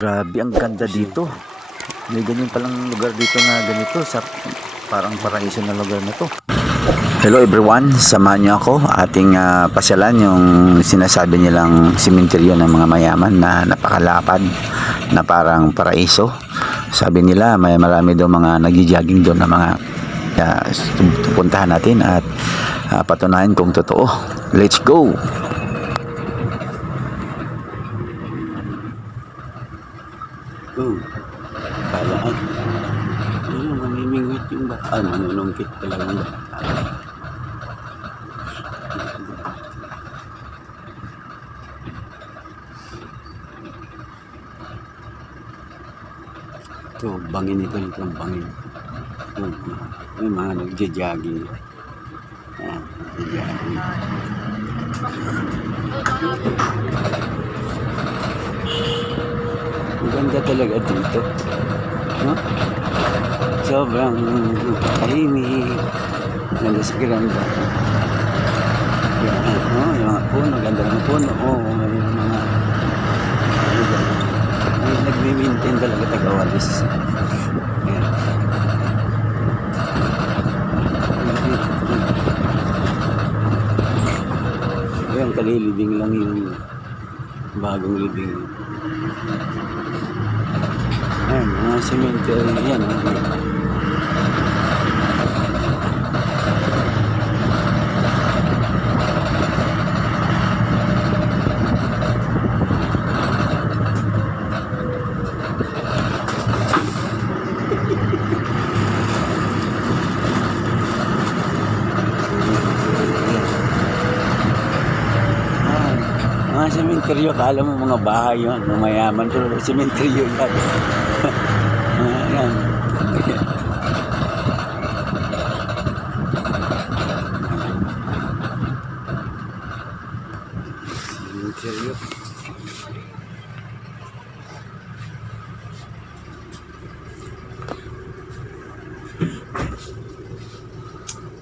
Grabe, ang ganda dito. May ganyan palang lugar dito na ganito, sa parang paraiso na lugar na to. Hello everyone, samahan niyo ako ating pasyalan yung sinasabi nilang simenteryo ng mga mayaman na napakalapad na parang paraiso. Sabi nila may marami daw mga nagji-jogging doon na mga pupuntahan natin at patunayan kung totoo. Let's go! Balaan. Ayun, mamimingwit yung ba? Manunungkit talaga ba? Ito, bangin ito. Itong bangin. Yung mga nagja-jogging. Ayan, nagja-jogging. Maganda talaga dito. No? Sobrang tahimik. Ganda sa kiranda. Yan, yung mga puno. Ganda ng puno. May mga may nagmi-maintain talaga taga-walis. Ayan. Ayan, kalilibing lang yung bagong libing. Ayan, mga cemetery yan. Mga sementeryo, kala mo mga bahay yun, mga mayaman, pero sementeryo yan. Ayan. Sementeryo.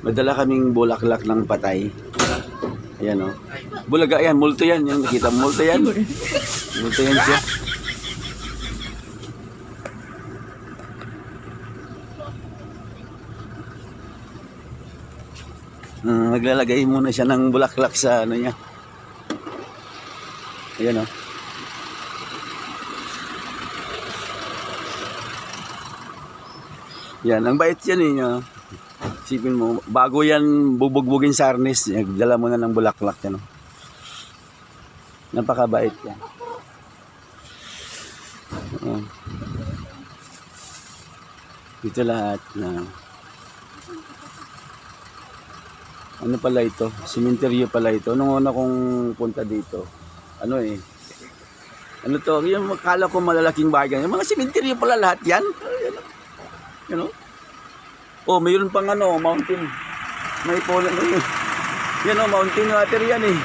Madala kaming bulaklak ng patay. Ayan o. Bulaga yan, multo yan. Yung nakita mo, multo yan. Multo yan siya. Naglalagay muna siya ng bulaklak sa ano niya. Ayan o. Yan, ang bait yan eh. Sipin mo, bago yan bubugbugin sa arnis, nagdala mo na ng bulaklak yan. Napakabait yan. Dito lahat na ano pala ito? Sementeryo pala ito. Nung una kong punta dito, ano to? Yung makala ko malalaking bahay. Yung mga sementeryo pala lahat yan. You know? Oh, mayroon pang mountain. May pooling. Yan mountain water yan eh.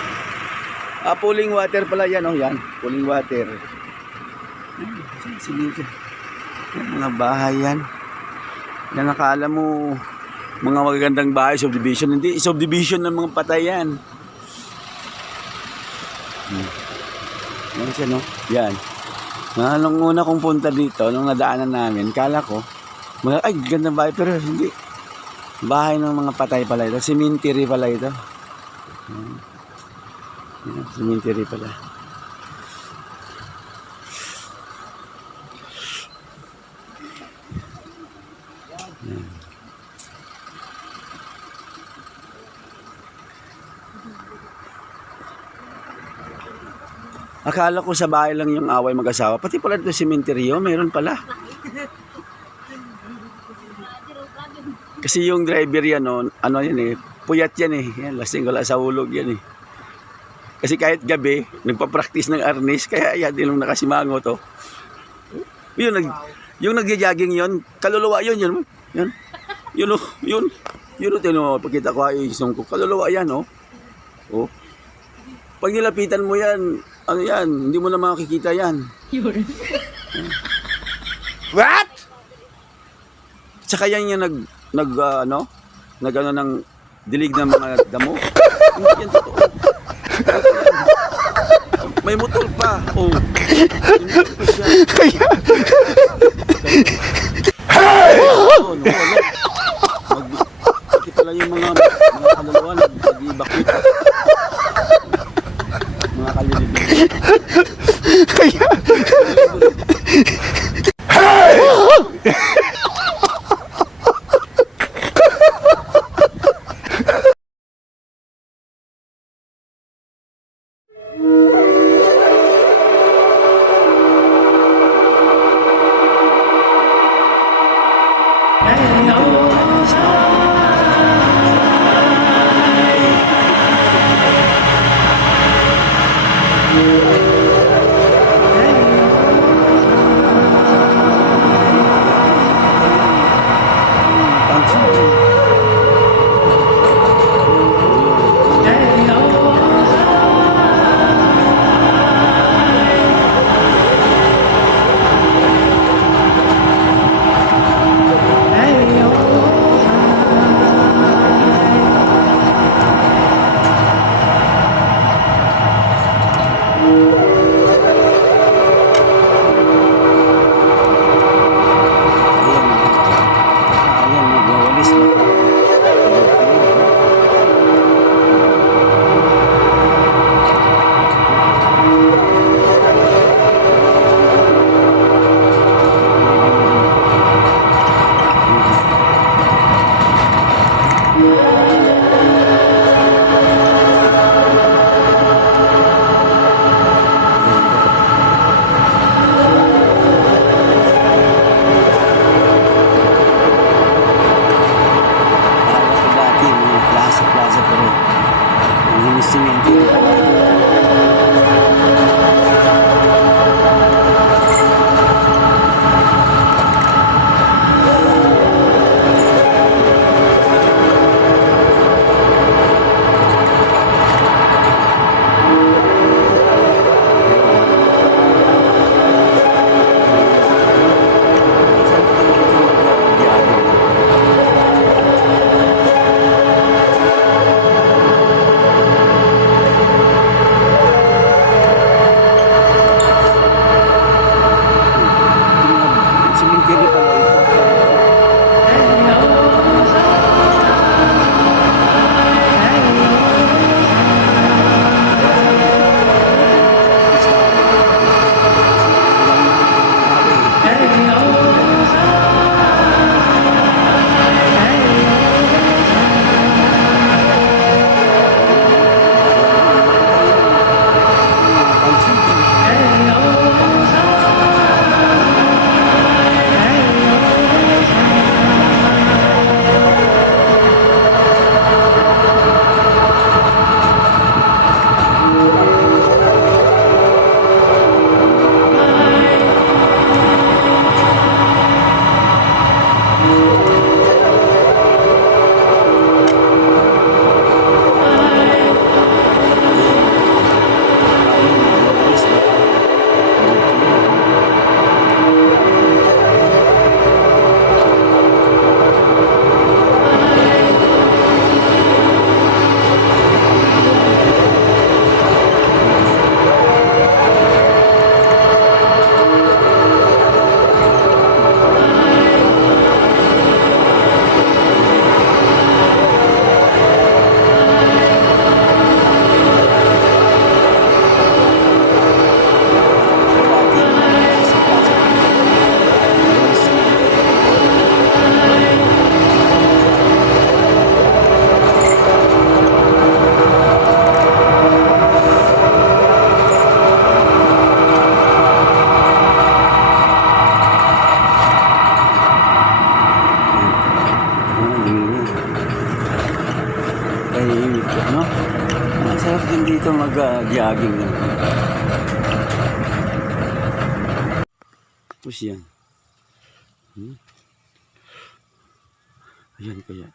Pooling water pala yan yan. Pooling water. Sige. Mga bahay yan. Yan nakala mo mga magagandang bahay, subdivision. Hindi, subdivision ng mga patay yan. Yan siya Yan. Nung una kong punta dito, nung nadaanan namin, kala ko ay, gandang bahay, pero hindi. Bahay ng mga patay pala ito. Cemetery pala ito. Cemetery pala. Akala ko sa bahay lang yung away mag-asawa. Pati pala ito cemetery, meron pala. Kasi yung driver yan, puyat yan yan, lasing wala sa hulog yan Kasi kahit gabi, nagpa-practice ng arnis, kaya yan din nung nakasimango to. Yung nagja-jogging yon, kaluluwa yun. Pagkita ko ay isang ko, kaluluwa yan Pag nilapitan mo yan, hindi mo na makikita yan. What? Tsaka yan yung nag ng dilig ng mga damo. Hindi yan totoo. May motor pa. Oh. May motor pa siya. Oh, no, ano? Pati pala yung mga kaluluwa nag-evacuate. Mga kalilibig. Ayan, magwawalis na. Akala ko dati mga plaza pero ang cemetery pala ito. Cemetery pala ito. Tahimik, no? Masarap din dito mag-jogging lang. Tapos yan. Ayan kaya.